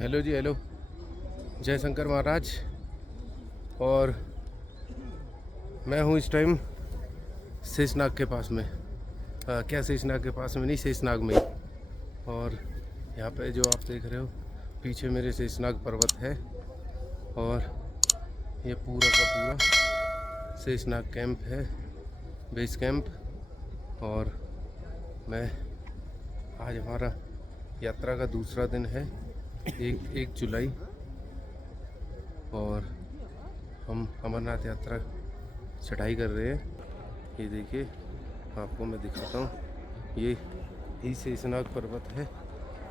Hello जी, hello. जय शंकर महाराज। और मैं हूँ इस टाइम शेषनाग के पास में। क्या शेषनाग के पास में नहीं, शेषनाग में ही। और यहाँ पे जो आप देख रहे हो पीछे मेरे शेषनाग पर्वत है। और ये पूरा का पूरा शेषनाग कैंप है, बेस कैंप। और मैं आज हमारा यात्रा का दूसरा दिन है, 1 जुलाई। और हम अमरनाथ यात्रा चढ़ाई कर रहे हैं। ये देखिए, आपको मैं दिखाता हूँ। ये ही शेषनाग पर्वत है।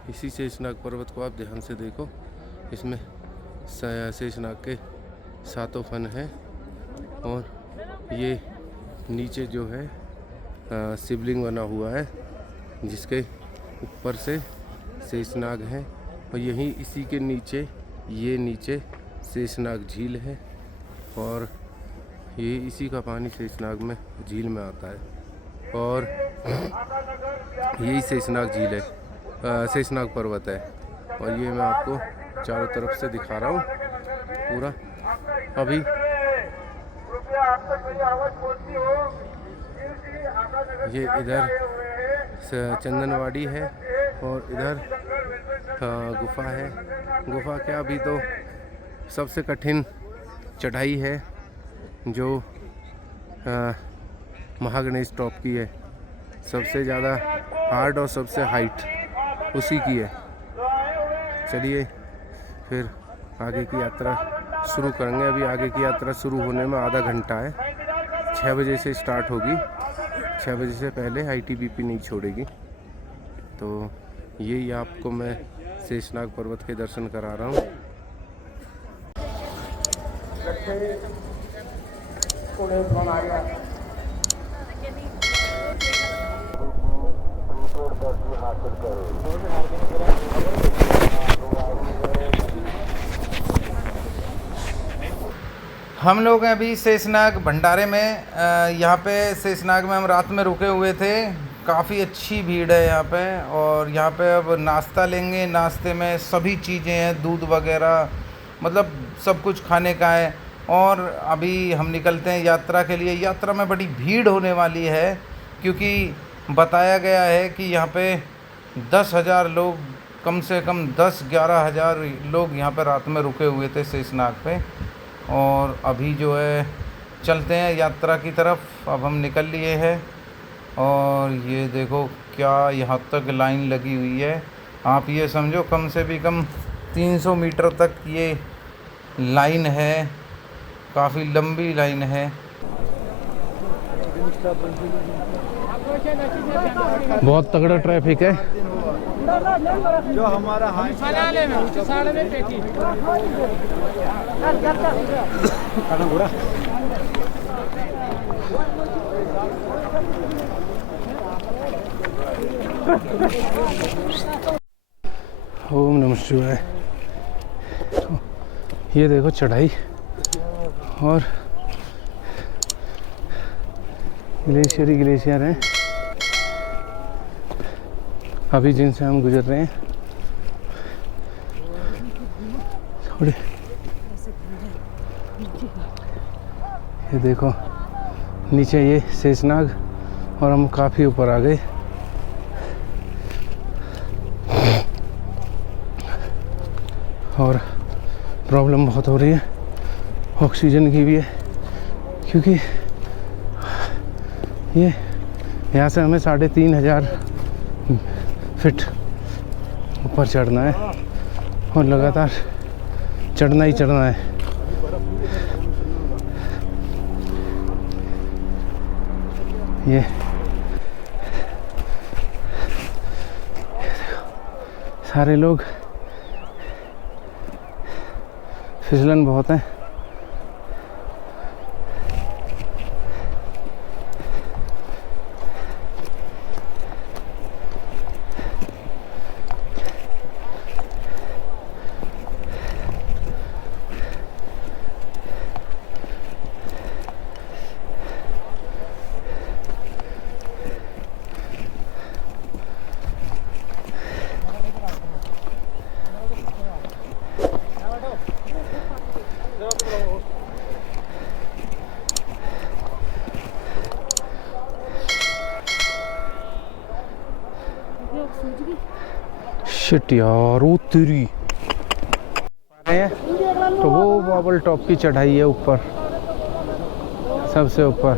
इसी शेषनाग पर्वत को आप ध्यान से देखो। इसमें शेषनाग के 7 फन हैं। और ये नीचे जो है शिवलिंग बना हुआ है, जिसके ऊपर से शेषनाग हैं। और यहीं इसी के नीचे ये नीचे शेषनाग झील है। और ये इसी का पानी शेषनाग में झील में आता है। और यही शेषनाग झील है, शेषनाग पर्वत है। और ये मैं आपको चारों तरफ से दिखा रहा हूँ पूरा। अभी ये इधर चंदनवाड़ी है और इधर गुफा है। गुफा क्या, अभी तो सबसे कठिन चढ़ाई है जो महागणेश टॉप की है। सबसे ज़्यादा हार्ड और सबसे हाइट उसी की है। चलिए फिर आगे की यात्रा शुरू करेंगे। अभी आगे की यात्रा शुरू होने में आधा घंटा है। 6 बजे से स्टार्ट होगी। 6 बजे से पहले आईटीबीपी नहीं छोड़ेगी। तो यही आपको मैं शेषनाग पर्वत के दर्शन करा रहा हूँ। हम लोग हैं अभी शेषनाग भंडारे में। यहाँ पे शेषनाग में हम रात में रुके हुए थे। काफ़ी अच्छी भीड़ है यहाँ पे। और यहाँ पे अब नाश्ता लेंगे। नाश्ते में सभी चीज़ें हैं, दूध वगैरह, मतलब सब कुछ खाने का है। और अभी हम निकलते हैं यात्रा के लिए। यात्रा में बड़ी भीड़ होने वाली है, क्योंकि बताया गया है कि यहाँ पे 10,000 लोग, कम से कम 10-11 हज़ार लोग यहाँ पे रात में रुके हुए थे शेषनाग पे। और अभी जो है चलते हैं यात्रा की तरफ। अब हम निकल लिए हैं। और ये देखो क्या यहाँ तक लाइन लगी हुई है। आप ये समझो कम से भी कम 300 मीटर तक ये लाइन है। काफ़ी लंबी लाइन है। बहुत तगड़ा ट्रैफिक है। जो हमारा ओम नमः शिवाय। ये देखो चढ़ाई और ग्लेशियर हैं अभी जिनसे हम गुजर रहे हैं। थोड़े ये देखो नीचे ये शेषनाग, और हम काफ़ी ऊपर आ गए। और प्रॉब्लम बहुत हो रही है, ऑक्सीजन की भी है, क्योंकि ये यहाँ से हमें 3,500 फीट ऊपर चढ़ना है। और लगातार चढ़ना ही चढ़ना है। ये सारे लोग, फिसलन बहुत है। शिट यार, वो तेरी तो वो वाबल टॉप की चढ़ाई है ऊपर, सबसे ऊपर।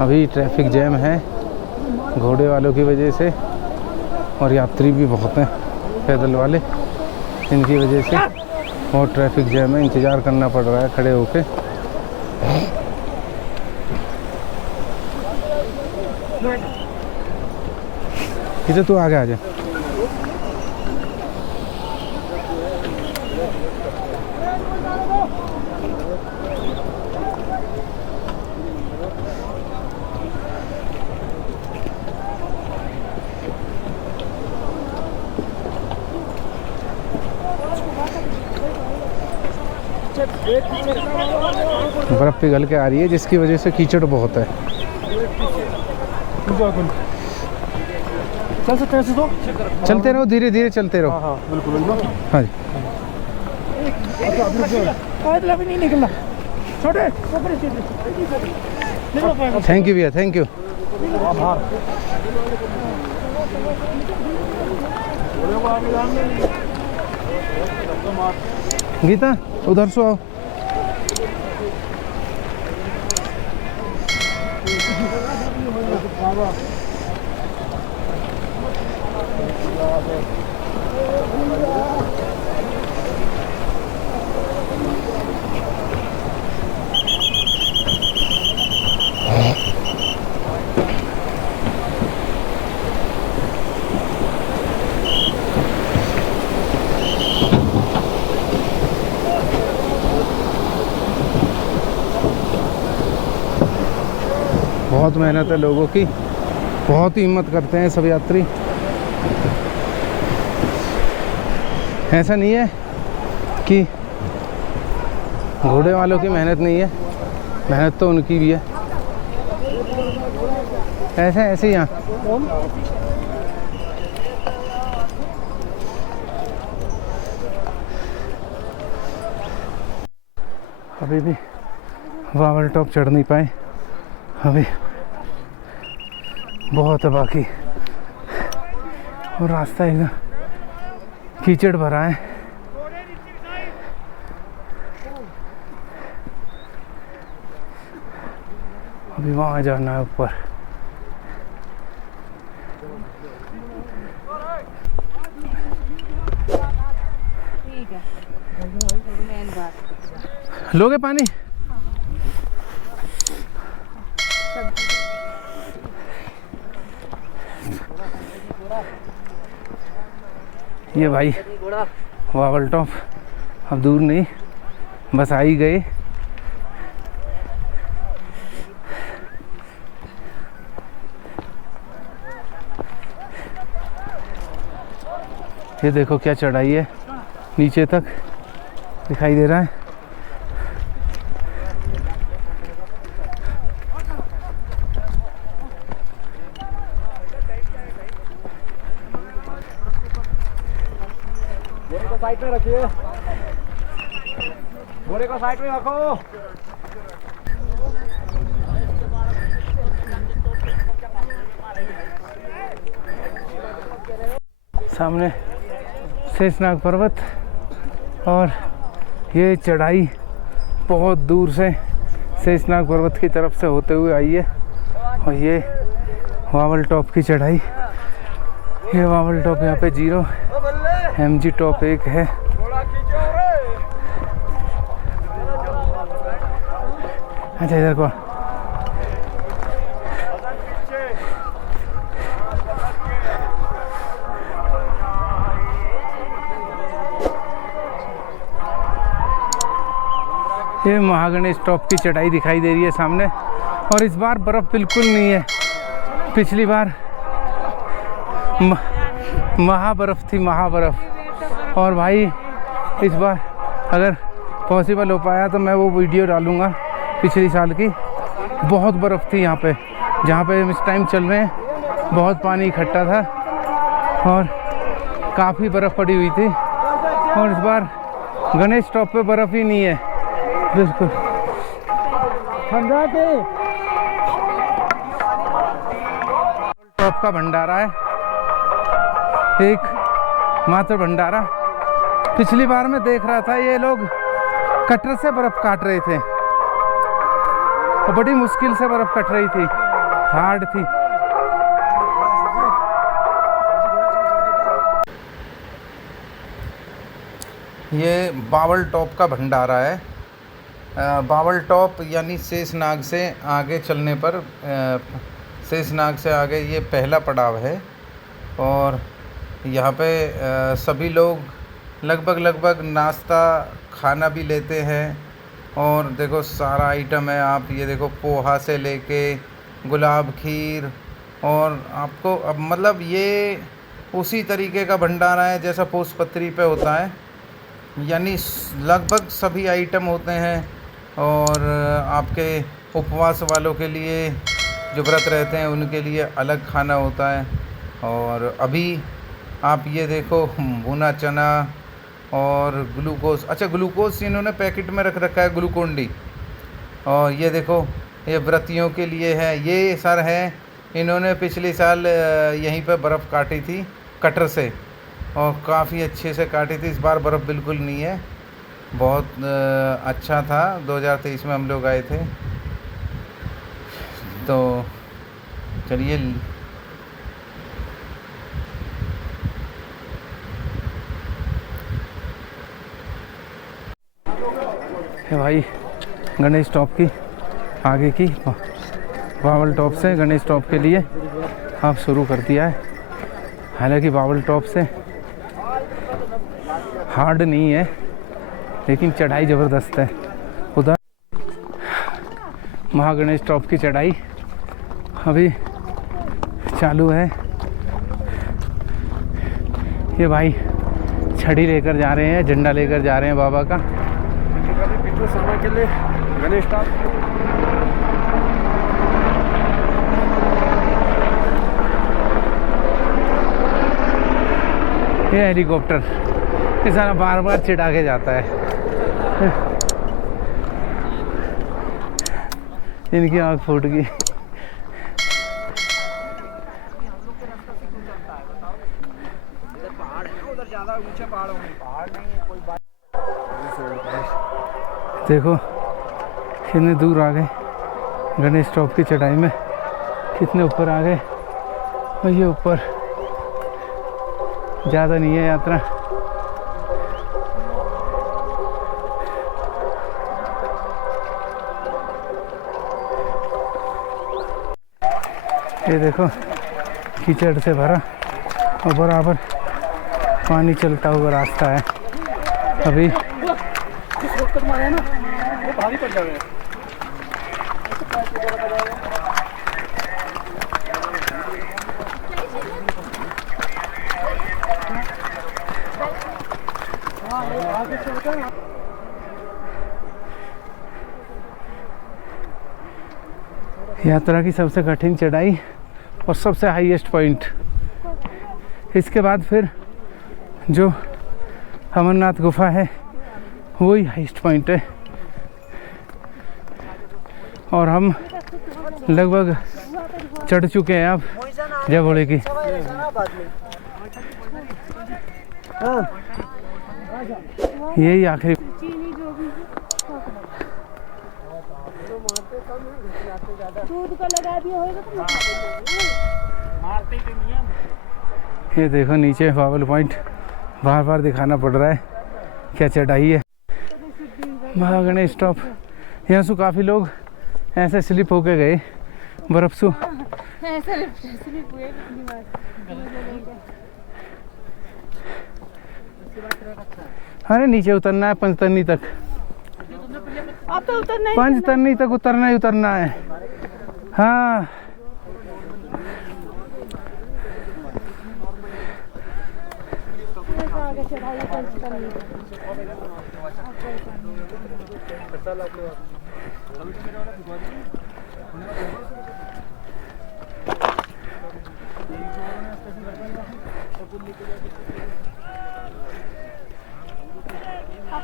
अभी ट्रैफिक जैम है घोड़े वालों की वजह से, और यात्री भी बहुत हैं पैदल वाले, इनकी वजह से और ट्रैफिक जैम है, इंतज़ार करना पड़ रहा है खड़े होके। इधर तू आगे आ जा। बर्फ़ पिघल के आ रही है जिसकी वजह से कीचड़ बहुत है। चल सकते हैं तो? चलते रहो, धीरे धीरे चलते रहो। हाँ बिल्कुल। हाँ जी। अभी नहीं निकलना छोटे। थैंक यू भैया, थैंक यू। गीता उधर से आओ। बहुत मेहनत है लोगों की, बहुत ही हिम्मत करते हैं सब यात्री। ऐसा नहीं है कि घोड़े वालों की मेहनत नहीं है, मेहनत तो उनकी भी है। ऐसे ही यहाँ अभी भी वावल टॉप चढ़ नहीं पाए, अभी बहुत है बाकी, और रास्ता एकदम कीचड़ भरा है। अभी वहाँ जाना है ऊपर। ठीक है, मेन बात। लोगे पानी? ये भाई वावल टॉप अब दूर नहीं, बस आ ही गए। ये देखो क्या चढ़ाई है, नीचे तक दिखाई दे रहा है। साइड में रखिए, घोड़े को साइड में रखो। सामने शेषनाग पर्वत, और ये चढ़ाई बहुत दूर से शेषनाग पर्वत की तरफ से होते हुए आई है, और ये वावल टॉप की चढ़ाई। ये वावल टॉप यहाँ पे 0, MG टॉप 1 है। अच्छा इधर को ये महागणेश टॉप की चढ़ाई दिखाई दे रही है सामने, और इस बार बर्फ़ बिल्कुल नहीं है। पिछली बार महाबर्फ़ थी, महाबर्फ़। और भाई इस बार अगर पॉसिबल हो पाया तो मैं वो वीडियो डालूँगा पिछली साल की। बहुत बर्फ़ थी यहाँ पे, जहाँ पे हम इस टाइम चल रहे हैं। बहुत पानी इकट्ठा था और काफ़ी बर्फ़ पड़ी हुई थी, और इस बार गणेश टॉप पे बर्फ़ ही नहीं है बिल्कुल। टॉप का भंडारा है, एक मात्र भंडारा। पिछली बार मैं देख रहा था ये लोग कटर से बर्फ काट रहे थे और बड़ी मुश्किल से बर्फ कट रही थी, हार्ड थी। ये बावल टॉप का भंडारा है। बावल टॉप यानी शेषनाग से आगे चलने पर, शेषनाग से आगे ये पहला पड़ाव है। और यहाँ पे सभी लोग लगभग नाश्ता खाना भी लेते हैं। और देखो सारा आइटम है, आप ये देखो पोहा से लेके गुलाब खीर, और आपको अब मतलब ये उसी तरीके का भंडारा है जैसा पोषपत्री पे होता है, यानी लगभग सभी आइटम होते हैं। और आपके उपवास वालों के लिए, जो व्रत रहते हैं उनके लिए अलग खाना होता है। और अभी आप ये देखो भुना चना और ग्लूकोज, अच्छा ग्लूकोज इन्होंने पैकेट में रख रखा है, ग्लूकोन डी। और ये देखो ये व्रतियों के लिए है। ये सर है, इन्होंने पिछले साल यहीं पे बर्फ़ काटी थी कटर से, और काफ़ी अच्छे से काटी थी। इस बार बर्फ़ बिल्कुल नहीं है, बहुत अच्छा था। 2023 में हम लोग आए थे। तो चलिए भाई गणेश टॉप की आगे की बावल टॉप से गणेश टॉप के लिए आप शुरू कर दिया है। हालांकि बावल टॉप से हार्ड नहीं है, लेकिन चढ़ाई ज़बरदस्त है। उधर महागणेश टॉप की चढ़ाई अभी चालू है। ये भाई छड़ी लेकर जा रहे हैं, झंडा लेकर जा रहे हैं बाबा का। के लिए गणेश टॉप ये हेलीकॉप्टर ये सारा बार बार चिढ़ा के जाता है। इनकी आँख फूट गई। देखो कितने दूर आ गए गणेश टॉप की चढ़ाई में, कितने ऊपर आ गए। और ये ऊपर ज़्यादा नहीं है यात्रा। ये देखो कीचड़ से भरा और बराबर पानी चलता हुआ रास्ता है। अभी भारी पड़ जाएगा। यात्रा की सबसे कठिन चढ़ाई और सबसे हाईएस्ट पॉइंट। इसके बाद फिर जो अमरनाथ गुफा है वही हाईएस्ट पॉइंट है। और हम लगभग चढ़ चुके हैं अब जय भोले की। यही आखिरी। ये देखो नीचे बावल पॉइंट बार बार दिखाना पड़ रहा है, क्या चढ़ाई है। महागणेश टॉप, यहाँ से काफ़ी लोग ऐसे स्लिप होके गए बर्फ से। अरे नीचे उतरना है पंचतरनी तक, पंचतरनी तक उतरना ही उतरना है। हाँ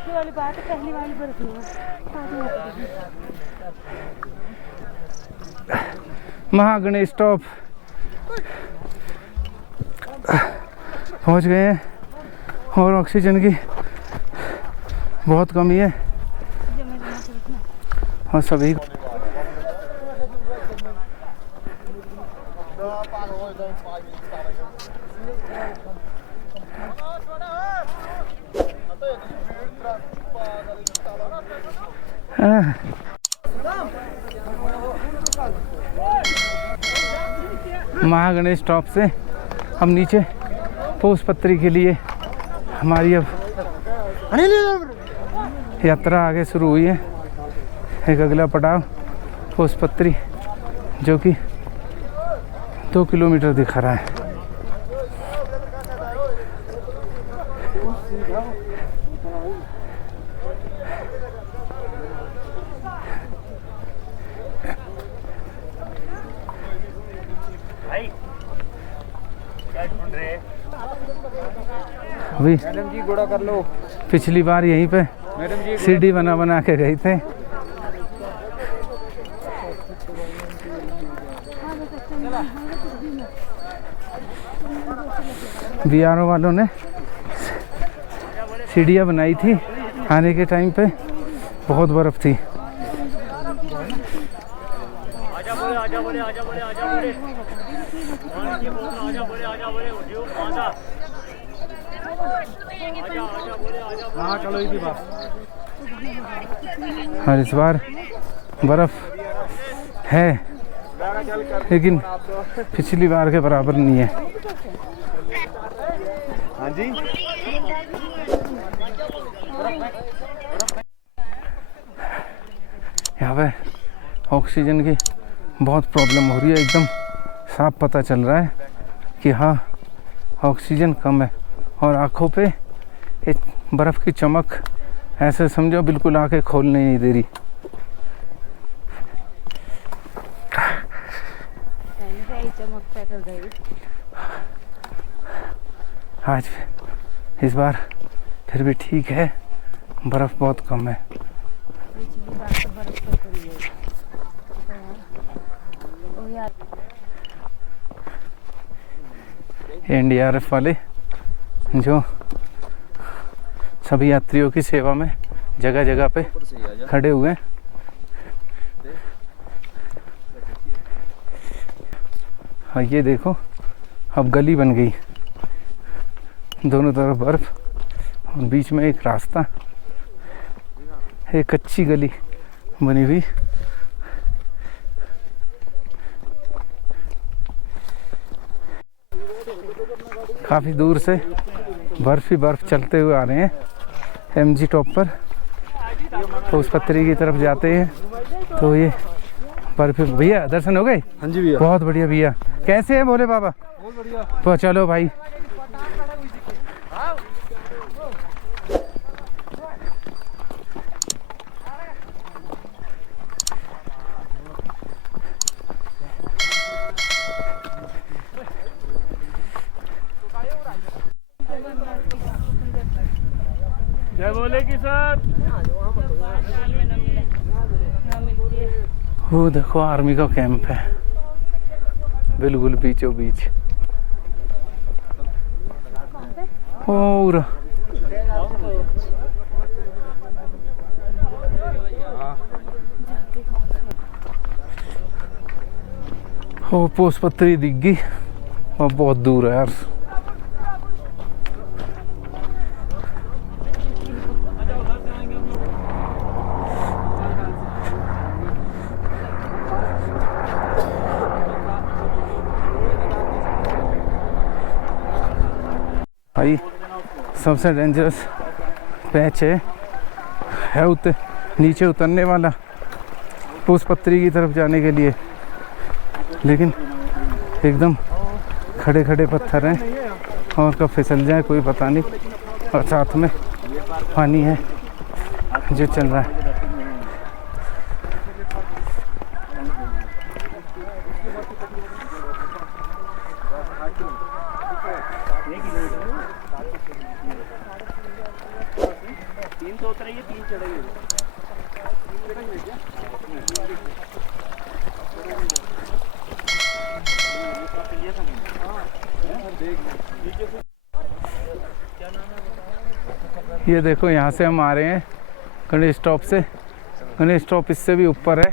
वाली बात है, पहली वाली बर्फ महागणेश टॉप पहुंच गए हैं और ऑक्सीजन की बहुत कमी है और सभी महागणेश स्टॉप से हम नीचे पोसपत्री के लिए हमारी अब यात्रा आगे शुरू हुई है। एक अगला पड़ाव पोसपत्री जो कि 2 किलोमीटर दिखा रहा है। अभी मैडम जी घोड़ा कर लो। पिछली बार यहीं पे मैडम जी सीढ़ी बना के गए थे। बीआरओ वालों ने सीढ़ियाँ बनाई थी, आने के टाइम पे बहुत बर्फ थी। हाँ चलो इसी बात। और इस बार बर्फ है लेकिन पिछली बार के बराबर नहीं है। हाँ जी यहाँ पे ऑक्सीजन की बहुत प्रॉब्लम हो रही है। एकदम साफ पता चल रहा है कि हाँ ऑक्सीजन कम है और आँखों पे एक बर्फ़ की चमक ऐसे समझो बिल्कुल आंखें खोलने नहीं दे रही। आज इस बार फिर भी ठीक है, बर्फ़ बहुत कम है। एनडीआरएफ वाले जो सभी यात्रियों की सेवा में जगह जगह पे खड़े हुए हैं। और ये देखो अब गली बन गई, दोनों तरफ बर्फ और बीच में एक रास्ता, एक कच्ची गली बनी हुई। काफ़ी दूर से बर्फ ही बर्फ चलते हुए आ रहे हैं। एमजी टॉप पर पोसपत्री की तरफ जाते हैं तो ये बर्फ। भैया दर्शन हो गए? हाँ जी भैया। बहुत बढ़िया भैया। कैसे है भोले बाबा? बहुत बढ़िया। तो चलो भाई। जय बोले की सर। वो देखो आर्मी का कैंप है बिल्कुल बीचों बीच। और वो पोसपत्री दिख गई और बहुत दूर है यार। भाई सबसे डेंजरस पैच है नीचे उतरने वाला पोसपत्री की तरफ जाने के लिए, लेकिन एकदम खड़े खड़े पत्थर हैं और कब फिसल जाए कोई पता नहीं, और साथ में पानी है जो चल रहा है। ये देखो यहाँ से हम आ रहे हैं गणेश टॉप से। गणेश टॉप इससे भी ऊपर है,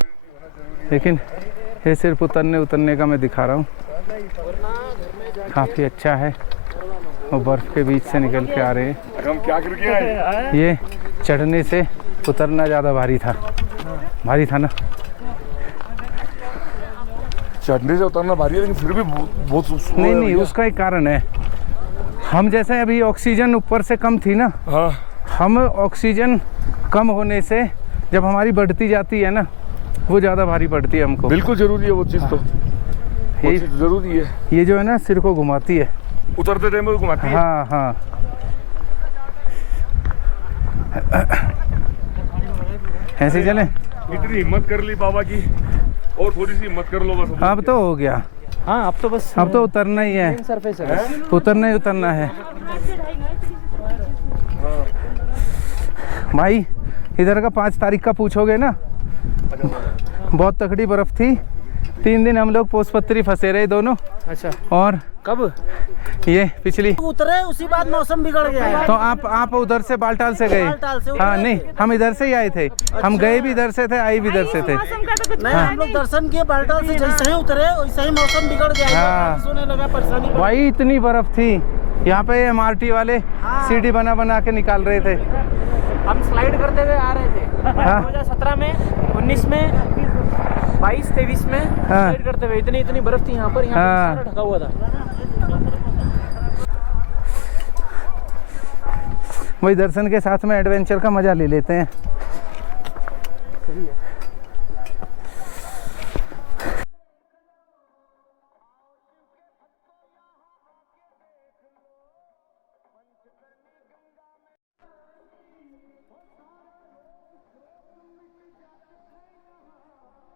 लेकिन ये सिर्फ उतरने का मैं दिखा रहा हूँ। काफ़ी अच्छा है और बर्फ़ के बीच से निकल के आ रहे हैं। हम क्या करके आए? ये चढ़ने से उतरना ज़्यादा भारी था ना। चढ़ने से उतरना भारी है, लेकिन फिर भी बहुत नहीं, उसका एक कारण है। हम जैसे अभी ऑक्सीजन ऊपर से कम थी ना, हाँ हम ऑक्सीजन कम होने से जब हमारी बढ़ती जाती है ना, वो ज़्यादा भारी पड़ती है हमको। बिल्कुल जरूरी है वो चीज़ तो, ये जरूरी है। ये जो है ना सिर को घुमाती है, उतरते टाइम में घुमाती है। हाँ हाँ। ऐसे ही चले। इतनी हिम्मत कर ली बाबा की, और थोड़ी सी हिम्मत कर लो बस। अब तो हो गया। हाँ अब तो बस अब तो उतरना ही है, सरफेस है बस। उतरना है भाई। इधर का 5 तारीख का पूछोगे ना, बहुत तकड़ी बर्फ थी। 3 दिन हम लोग पोसपत्री फंसे रहे दोनों। अच्छा, और कब ये पिछली उतरे उसी बाद मौसम बिगड़ गया है। तो आप उधर से बालटाल से गए? बालटाल से उतरे हाँ नहीं, हम इधर से ही आए थे। हम गए भी इधर से थे, आए भी इधर से थे। नहीं, हम लोग दर्शन किए बालटाल से, जैसे ही उतरे वैसे ही मौसम बिगड़ गया है। हाँ। बारिश होने लगा, परेशानी बढ़ भाई इतनी बर्फ थी। यहाँ पे MRT वाले सीढ़ी बना के निकाल रहे थे। हम स्लाइड करते हुए आ रहे थे। हाँ। 2017 में, 19 में, 22, 23 में स्लाइड करते हुए। इतनी बर्फ थी यहाँ पर, यहाँ पे सारा ढका हुआ था। वही दर्शन के साथ में एडवेंचर का मजा ले लेते हैं।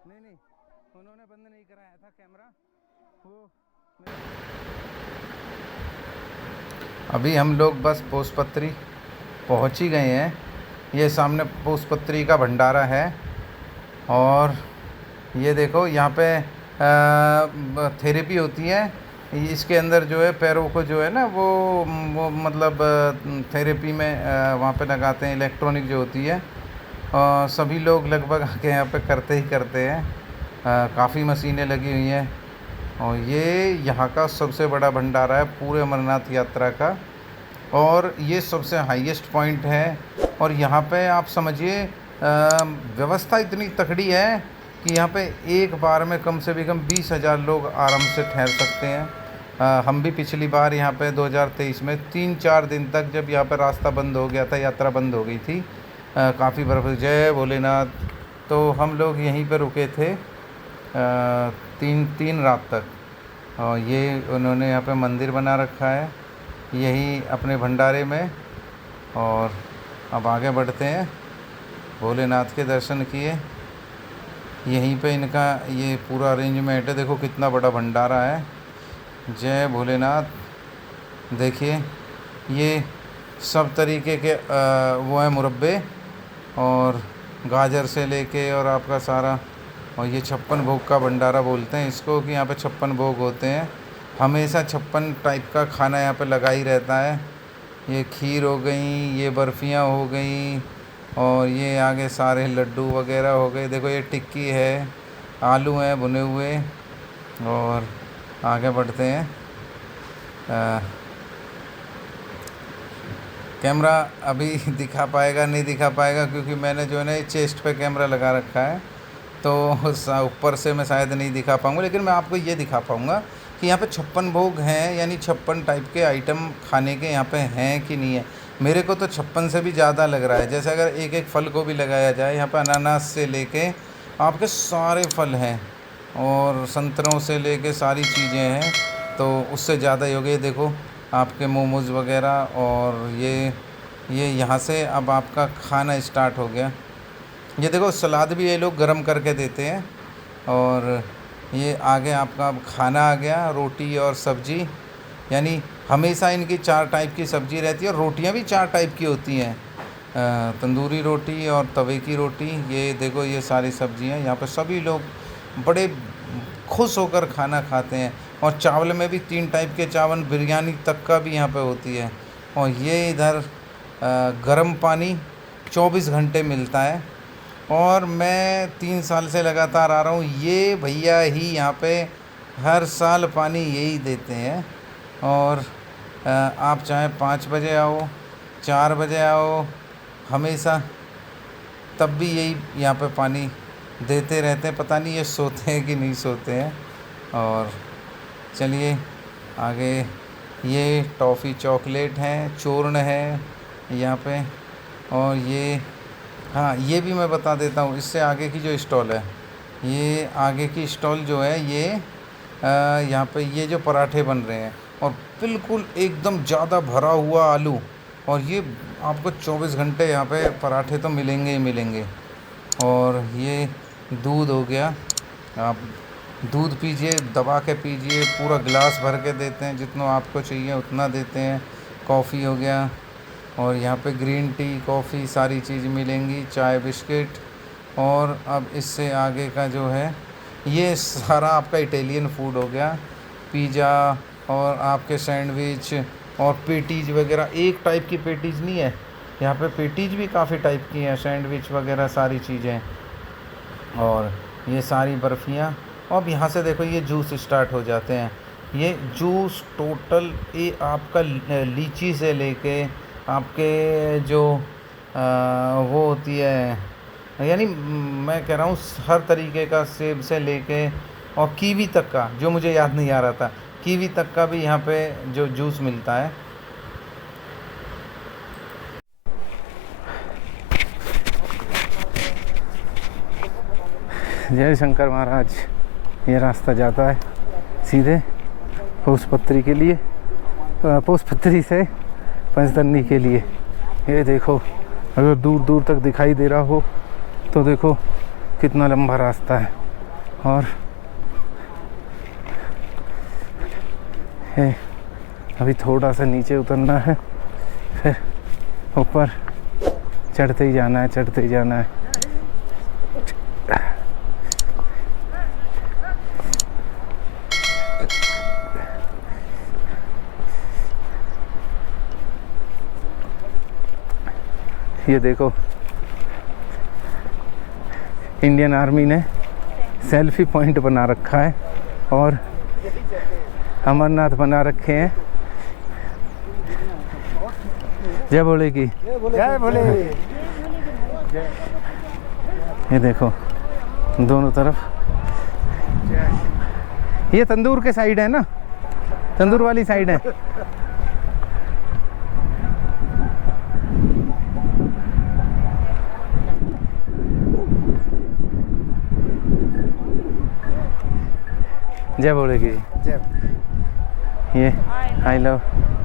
नहीं, उन्होंने बंद नहीं कराया था कैमरा। अभी हम लोग बस पोसपत्री पहुंच ही गए हैं। ये सामने पोसपत्री का भंडारा है, और ये देखो यहाँ पे थेरेपी होती है। इसके अंदर जो है पैरों को जो है ना वो मतलब थेरेपी में वहाँ पे लगाते हैं, इलेक्ट्रॉनिक जो होती है। सभी लोग लगभग आके यहाँ पे करते हैं। काफ़ी मशीनें लगी हुई हैं, और ये यहाँ का सबसे बड़ा भंडारा है पूरे अमरनाथ यात्रा का, और ये सबसे हाईएस्ट पॉइंट है। और यहाँ पे आप समझिए व्यवस्था इतनी तकड़ी है कि यहाँ पे एक बार में कम से कम 20,000 लोग आराम से ठहर सकते हैं। हम भी पिछली बार यहाँ पे 2023 में 3-4 दिन तक, जब यहाँ पे रास्ता बंद हो गया था, यात्रा बंद हो गई थी, काफ़ी बर्फ, जय भोलेनाथ, तो हम लोग यहीं पर रुके थे 3 रात तक। और ये उन्होंने यहाँ पे मंदिर बना रखा है यही अपने भंडारे में। और अब आगे बढ़ते हैं। भोलेनाथ के दर्शन किए, यहीं पे इनका ये पूरा अरेंजमेंट है। देखो कितना बड़ा भंडारा है। जय भोलेनाथ। देखिए ये सब तरीके के वो है मुरब्बे, और गाजर से लेके और आपका सारा, और ये 56 भोग का भंडारा बोलते हैं इसको, कि यहाँ पे 56 भोग होते हैं। हमेशा 56 टाइप का खाना यहाँ पे लगा ही रहता है। ये खीर हो गई, ये बर्फ़ियाँ हो गई, और ये आगे सारे लड्डू वगैरह हो गए। देखो ये टिक्की है, आलू हैं भुने हुए। और आगे बढ़ते हैं। कैमरा अभी दिखा पाएगा नहीं दिखा पाएगा, क्योंकि मैंने जो है ना चेस्ट पे कैमरा लगा रखा है, तो ऊपर से मैं शायद नहीं दिखा पाऊँगा। लेकिन मैं आपको ये दिखा पाऊँगा कि यहाँ पे 56 भोग हैं, यानी 56 टाइप के आइटम खाने के यहाँ पे हैं कि नहीं है। मेरे को तो 56 से भी ज़्यादा लग रहा है। जैसे अगर एक एक फल को भी लगाया जाए, यहाँ पे अनानास से लेके आपके सारे फल हैं, और संतरों से लेके सारी चीज़ें हैं, तो उससे ज़्यादा ही हो गए। देखो आपके मोमोज़ वगैरह, और ये यहाँ से अब आपका खाना स्टार्ट हो गया। ये देखो सलाद भी ये लोग गरम करके देते हैं, और ये आगे आपका खाना आ गया, रोटी और सब्ज़ी। यानी हमेशा इनकी 4 टाइप की सब्ज़ी रहती है, और रोटियां भी 4 टाइप की होती हैं, तंदूरी रोटी और तवे की रोटी। ये देखो ये सारी सब्ज़ियाँ यहाँ पे सभी लोग बड़े खुश होकर खाना खाते हैं। और चावल में भी 3 टाइप के चावल, बिरयानी तक का भी यहाँ पे होती है। और ये इधर गर्म पानी 24 घंटे मिलता है। और मैं 3 साल से लगातार आ रहा हूँ। ये भैया ही यहाँ पे हर साल पानी यही देते हैं। और आप चाहे 5 बजे आओ, 4 बजे आओ, हमेशा तब भी यही यहाँ पे पानी देते रहते हैं। पता नहीं ये सोते हैं कि नहीं सोते हैं। और चलिए आगे, ये टॉफ़ी चॉकलेट है, चूर्ण है यहाँ पे। और ये, हाँ ये भी मैं बता देता हूँ, इससे आगे की जो स्टॉल है, ये आगे की स्टॉल जो है ये यहाँ पे ये जो पराठे बन रहे हैं और बिल्कुल एकदम ज़्यादा भरा हुआ आलू। और ये आपको 24 घंटे यहाँ पे पराठे तो मिलेंगे ही मिलेंगे। और ये दूध हो गया, आप दूध पीजिए, दबा के पीजिए, पूरा गिलास भर के देते हैं, जितना आपको चाहिए उतना देते हैं। कॉफ़ी हो गया, और यहाँ पे ग्रीन टी, कॉफ़ी सारी चीज़ मिलेंगी, चाय, बिस्किट। और अब इससे आगे का जो है ये सारा आपका इटालियन फूड हो गया, पिज़्ज़ा और आपके सैंडविच और पेटीज वगैरह। एक टाइप की पेटीज नहीं है यहाँ पे, पेटीज भी काफ़ी टाइप की हैं, सैंडविच वगैरह सारी चीज़ें। और ये सारी बर्फ़ियाँ। अब यहाँ से देखो ये जूस स्टार्ट हो जाते हैं। ये जूस टोटल ये आपका लीची से लेके आपके जो वो होती है, यानी मैं कह रहा हूँ हर तरीके का, सेब से लेके और कीवी तक का, जो मुझे याद नहीं आ रहा था, कीवी तक का भी यहाँ पे जो जूस मिलता है। जय शंकर महाराज। ये रास्ता जाता है सीधे पोसपत्री के लिए, पोसपत्री से पंचतरनी के लिए। ये देखो, अगर दूर दूर तक दिखाई दे रहा हो तो देखो कितना लंबा रास्ता है। और अभी थोड़ा सा नीचे उतरना है, फिर ऊपर चढ़ते ही जाना है, चढ़ते ही जाना है। ये देखो, इंडियन आर्मी ने सेल्फी पॉइंट बना रखा है और अमरनाथ बना रखे हैं। जय भोले की जय भोले। ये देखो दोनों तरफ, ये तंदूर के साइड है ना, तंदूर वाली साइड है। जय भोले की जय। ये आई लव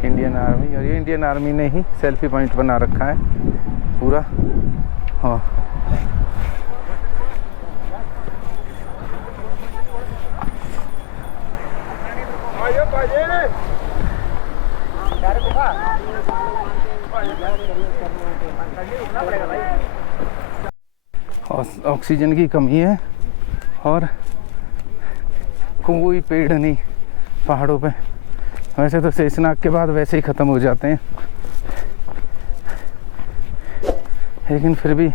इंडियन आर्मी, और ये इंडियन आर्मी ने ही सेल्फी पॉइंट बना रखा है पूरा। हाँ, ऑक्सीजन की कमी है और कोई पेड़ नहीं पहाड़ों पे। वैसे तो शेषनाग के बाद वैसे ही ख़त्म हो जाते हैं, लेकिन फिर भी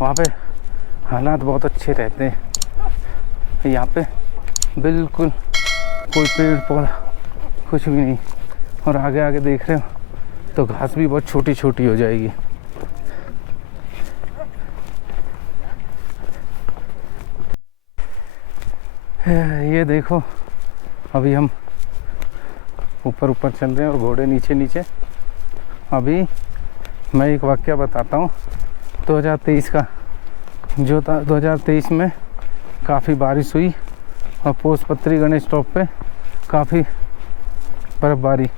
वहाँ पे हालात बहुत अच्छे रहते हैं। यहाँ पे बिल्कुल कोई पेड़ पौधा कुछ भी नहीं। और आगे आगे देख रहे हो तो घास भी बहुत छोटी छोटी हो जाएगी। ये देखो, अभी हम ऊपर ऊपर चल रहे हैं और घोड़े नीचे नीचे। अभी मैं एक वाकया बताता हूँ 2023 का, जो था 2023 में काफ़ी बारिश हुई और पोसपत्री गणेश टॉप पे काफ़ी बर्फ़बारी।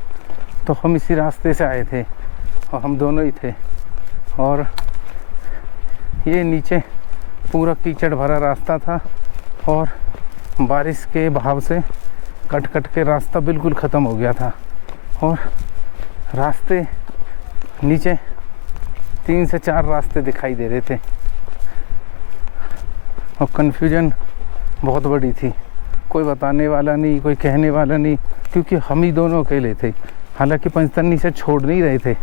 तो हम इसी रास्ते से आए थे और हम दोनों ही थे। और ये नीचे पूरा कीचड़ भरा रास्ता था और बारिश के बहाव से कट कट के रास्ता बिल्कुल ख़त्म हो गया था। और रास्ते नीचे 3 से 4 रास्ते दिखाई दे रहे थे और कन्फ्यूजन बहुत बड़ी थी। कोई बताने वाला नहीं, कोई कहने वाला नहीं, क्योंकि हम ही दोनों अकेले थे। हालांकि पंचतरनी से छोड़ नहीं रहे थे।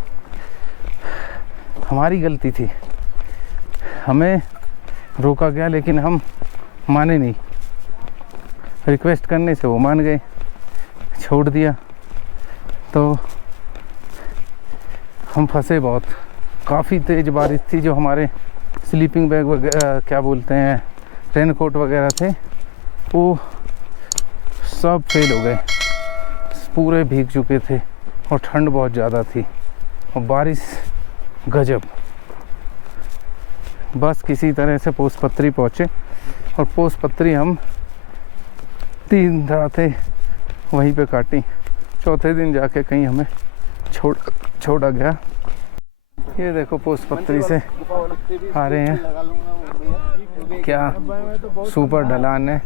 हमारी गलती थी, हमें रोका गया लेकिन हम माने नहीं। रिक्वेस्ट करने से वो मान गए, छोड़ दिया। तो हम फंसे बहुत। काफ़ी तेज़ बारिश थी, जो हमारे स्लीपिंग बैग वगैरह क्या बोलते हैं, रेन कोट वगैरह थे, वो सब फेल हो गए, पूरे भीग चुके थे। और ठंड बहुत ज़्यादा थी और बारिश गजब। बस किसी तरह से पोसपत्री पहुँचे और पोसपत्री हम 3 रातें वहीं पे काटी। चौथे दिन जाके कहीं हमें छोड़ा गया। ये देखो पोसपत्री से आ रहे हैं, क्या सुपर ढलान है।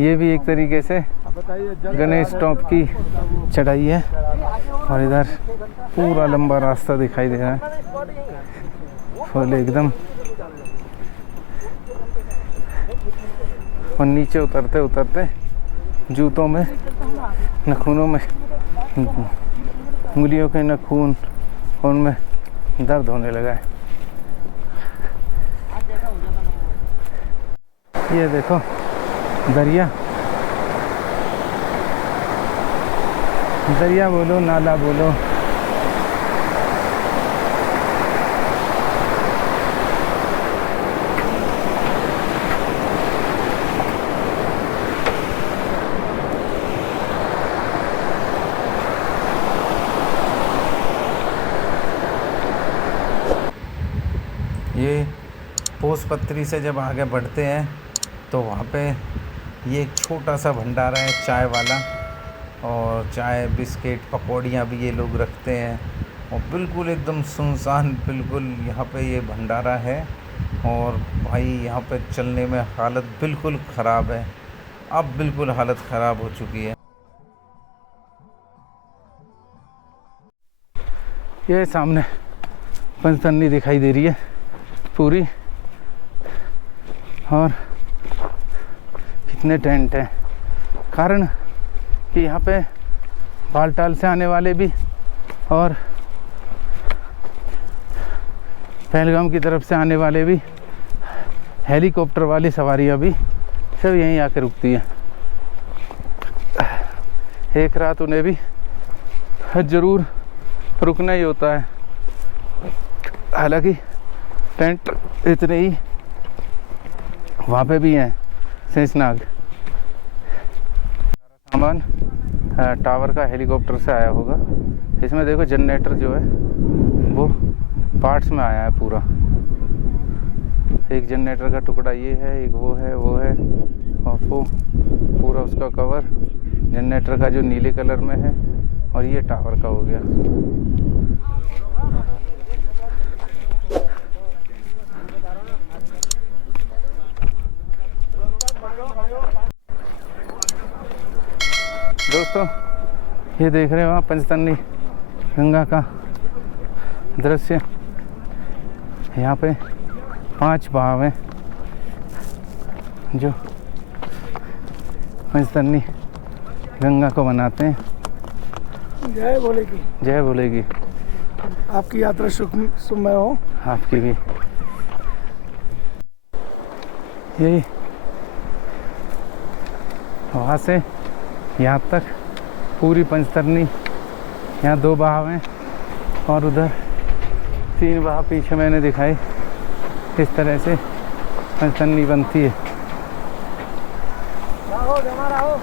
ये भी एक तरीके से गणेश टॉप की चढ़ाई है। और इधर पूरा लंबा रास्ता दिखाई दे रहा है, फुल एकदम। और नीचे उतरते उतरते जूतों में, नखूनों में, उंगलियों के नखून, उनमें दर्द होने लगा है। ये देखो दरिया, दरिया बोलो नाला बोलो, ये पोसपत्री से जब आगे बढ़ते हैं तो वहाँ पे ये एक छोटा सा भंडारा है चाय वाला, और चाय बिस्किट पकौड़ियाँ भी ये लोग रखते हैं। और बिल्कुल एकदम सुनसान, बिल्कुल यहाँ पे ये भंडारा है। और भाई यहाँ पे चलने में हालत बिल्कुल ख़राब है, अब बिल्कुल हालत ख़राब हो चुकी है। ये सामने पंचतरनी दिखाई दे रही है पूरी, और कितने टेंट हैं। कारण कि यहाँ पे बालटाल से आने वाले भी और पहलगाम की तरफ से आने वाले भी, हेलीकॉप्टर वाली सवारियाँ भी सब यहीं आके रुकती है। एक रात उन्हें भी ज़रूर रुकना ही होता है। हालांकि टेंट इतने ही वहाँ पे भी हैं। शेषनाग सामान टावर का हेलीकॉप्टर से आया होगा। इसमें देखो जनरेटर जो है वो पार्ट्स में आया है पूरा। एक जनरेटर का टुकड़ा ये है, एक वो है, और वो पूरा उसका कवर जनरेटर का जो नीले कलर में है, और ये टावर का हो गया। दोस्तों ये देख रहे हो आप पंचतरनी गंगा का दृश्य। यहाँ पे 5 बहाव हैं जो पंचतरनी गंगा को बनाते हैं। जय बोलेगी, जय बोलेगी। आपकी यात्रा सुखमय हो। आपकी भी। यही वहाँ से यहाँ तक पूरी पंचतरनी, यहाँ 2 बहाव हैं और उधर 3 बहाव पीछे मैंने दिखाई। इस तरह से पंचतरनी बनती है। जमा रहो।